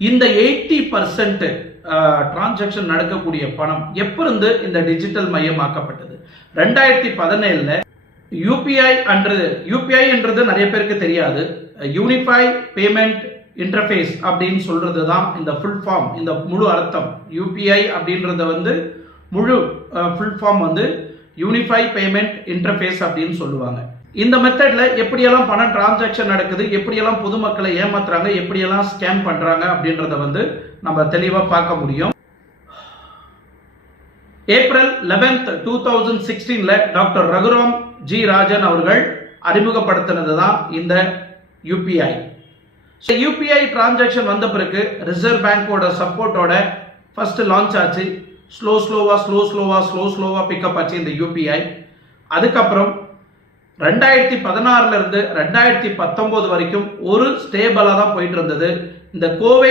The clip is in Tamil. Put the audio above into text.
இந்த 80% டிரான்சாக்ஷன் நடக்கக்கூடிய பணம் எப்பிருந்து இந்த டிஜிட்டல் மயமாக்கப்பட்டது? 2017 யூபிஐ என்றது நிறைய பேருக்கு தெரியாது. யூனிஃபைட் பேமெண்ட் இன்டர்ஃபேஸ் அப்படின்னு சொல்றது தான் இந்த ஃபுல் ஃபார்ம், இந்த முழு அர்த்தம். யூபிஐ அப்படின்றத முழு full form unified payment interface அப்படின்னு சொல்லுவாங்க. இந்த மெத்தட்ல எப்படியெல்லாம் பணம் டிரான்சாக்ஷன் நடக்குது, எப்படியெல்லாம் பொதுமக்களை ஏமாத்துறாங்க, எப்படியெல்லாம் ஸ்கேம் பண்றாங்க அப்படின்றத நம்ம தெளிவா பார்க்க முடியும். April 11, 2016 doctor Raghuram G Rajan அவர்கள் அறிமுகப்படுத்தினது தான் இந்த யூபிஐ. யூபிஐ டிரான்சாக்ஷன் வந்த பிறகு ரிசர்வ் பேங்கோட சப்போர்ட்டோட ஃபர்ஸ்ட் லான்ச் ஆச்சு. ஸ்லோவா பிக்கப் ஆச்சு இந்த யூபிஐ. அதுக்கப்புறம் 2016 இருந்து 2019 வரைக்கும் ஒரு ஸ்டேபிளா தான் போயிட்டு இருந்தது. இந்த கோவிட்